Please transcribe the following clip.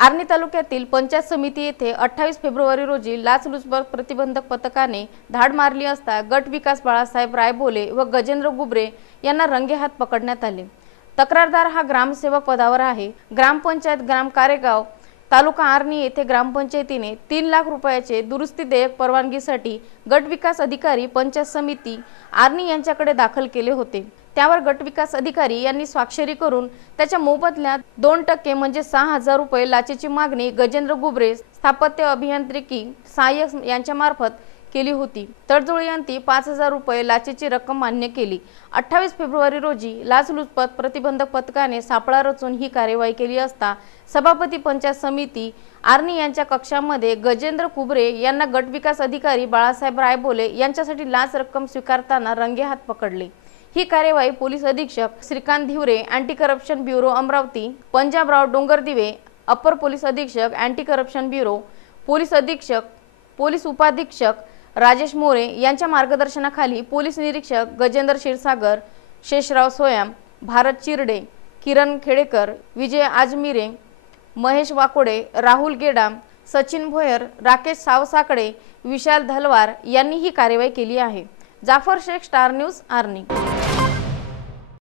आर्णी तालुक्यातील पंचायत समिती येथे अठ्ठावीस फेब्रुवारी रोजी लाचलुचपत प्रतिबंधक पथकाने धाड मारली असता गट विकास बाळासाहेब रायबोले व गजेंद्र गुबरे यांना रंगेहात पकडण्यात आले. तक्रारदार हा ग्रामसेवक पदावर आहे. ग्रामपंचायत ग्राम कारेगाव तालुका आर्णी येथे ग्रामपंचायतीने तीन लाख रुपयाचे दुरुस्ती देयक परवानगीसाठी गट विकास अधिकारी पंचायत समिती आर्णी यांच्याकडे दाखल केले होते. त्यावर गट विकास अधिकारी यांनी स्वाक्षरी करून त्याच्या मोबदल्यात दोन टक्के म्हणजे सहा हजार रुपये लाचेची मागणी गजेंद्र गुबरे स्थापत्य अभियांत्रिकी सहाय्यक यांच्या मार्फत केली होती. तडजोडी पाच हजार रुपये लाचेची रक्कम मान्य केली. अठ्ठावीस फेब्रुवारी रोजी लाचलुचपत प्रतिबंधक पथकाने सापळा रचून ही कार्यवाही केली असता सभापती पंचायत समिती आर्नी यांच्या कक्षामध्ये गजेंद्र कुबरे यांना गटविकास अधिकारी बाळासाहेब रायबोले यांच्यासाठी लाच रक्कम स्वीकारताना रंगेहात पकडले. ही कार्यवाही पोलीस अधीक्षक Shrikant Dhiware anti corruption bureau Amravati Panjabrao Dongardive अपर पोलीस अधीक्षक अँटी करप्शन ब्युरो पोलीस अधीक्षक पोलीस उपाधीक्षक राजेश मोरे यांच्या मार्गदर्शनाखाली पोलीस निरीक्षक गजेंद्र क्षीरसागर शेषराव सोयाम भारत चिरडे किरण खेडेकर विजय आजमिरे महेश वाकोडे राहुल गेडाम सचिन भोयर राकेश सावसाकडे विशाल धलवार यांनी ही कार्यवाही केली आहे. Jafar Shaikh star news Arni.